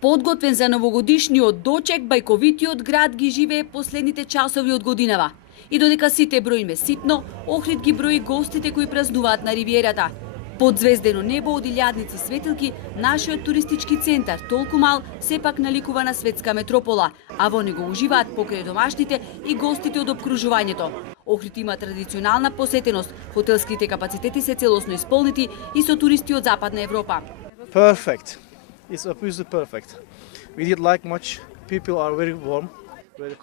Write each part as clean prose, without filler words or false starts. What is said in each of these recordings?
Подготвен за новогодишниот дочек, бајковитиот град ги живее последните часови од годинава. И додека сите броиме ситно, Охрид ги брои гостите кои празнуваат на ривиерата. Под звездено небо од илјадници светилки, нашиот туристички центар, толку мал, сепак наликува на светска метропола, а во него уживаат покрај домашните и гостите од обкружувањето. Охрид има традиционална посетеност, хотелските капацитети се целосно исполнети и со туристи од Западна Европа. Perfect. It's absolutely perfect. We did like much. People are very warm.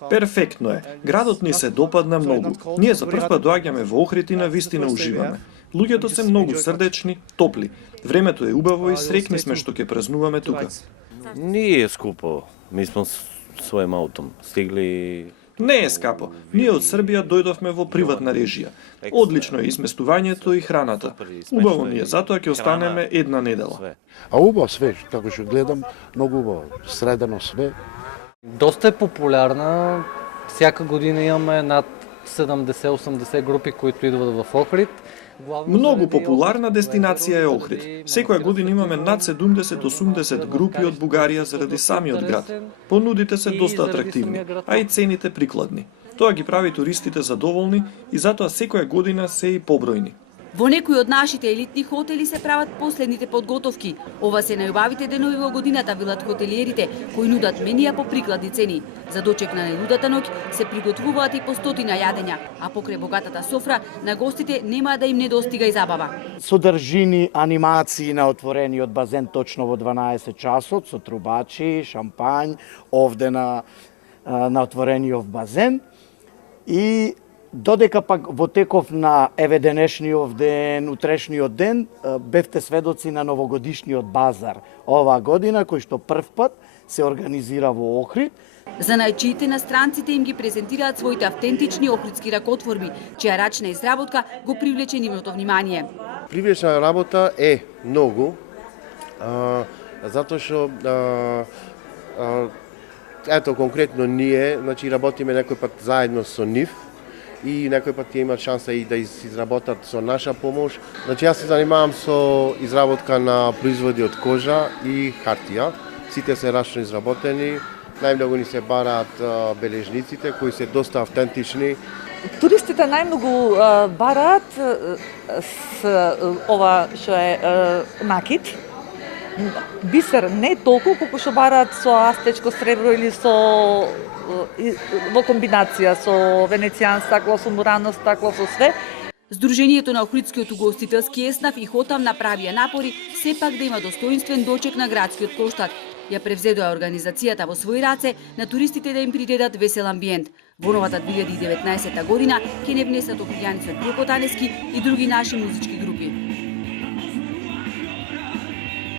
Перфектно е. Градот ни се допадна многу. Ние за прв пат доаѓаме во Охрид и навистина уживаме. Луѓето се многу срдечни, топли. Времето е убаво и срекни сме што ќе празнуваме тука. Не е скупо. Mi smo svojim autom stigli. Не е скапо. Ние од Србија дојдовме во приватна режија. Одлично е изместувањето и храната. Убаво ни е, затоа ќе останеме една недела. А убаво све, како што гледам, многу убаво, средено све. Доста е популярна. Всяка година имаме над 70-80 групи, които идват в Охрид. Многу популарна дестинација е Охрид. Секоја година имаме над 70-80 групи од Бугарија заради самиот град. Понудите се доста атрактивни, а и цените прикладни. Тоа ги прави туристите задоволни и затоа секоја година се и побројни. Во некои од нашите елитни хотели се прават последните подготовки. Ова се најубавите денови во годината, велат хотелиерите, кои нудат менија по прикладни цени. За дочек на најлудата ноќ се приготвуваат и по 100 јадења, а покрај богатата софра на гостите нема да им недостига и забава. Содржини анимации на отворениот базен точно во 12 часот со трубачи, шампањ, овде на отворениот базен. И додека пак во теков на еве денешниот ден, утрешниот ден, бевте сведоци на новогодишниот базар оваа година, кој што прв пат се организира во Охрид. Занајчиите на странците им ги презентираат своите автентични охридски ракотворби, чија рачна изработка го привлече нивното внимание. Привлечна работа е многу, затоа што ето конкретно ние, значи работиме некој пат заедно со нив, и некој пат ќе имат шанса и да изработат со наша помош. Значи јас се занимавам со изработка на производи од кожа и хартија. Сите се рачно изработени. Најмногу ни се бараат бележниците кои се доста автентични. Туристите најмногу бараат ова што е накит. Бисер не толку колку што бараат со астечко сребро или во комбинација со венецијан стакло, со мурано стакло, со све. Сдруженијето на Охридскиот угостителски еснав и хотам направија напори сепак да има достоинствен дочек на градскиот плоштад. Ја превзедоа организацијата во своји раце на туристите да им придедат весел амбиент. Во новата 2019 година ќе не внесат охријаницот Пјо Котанески и други наши музички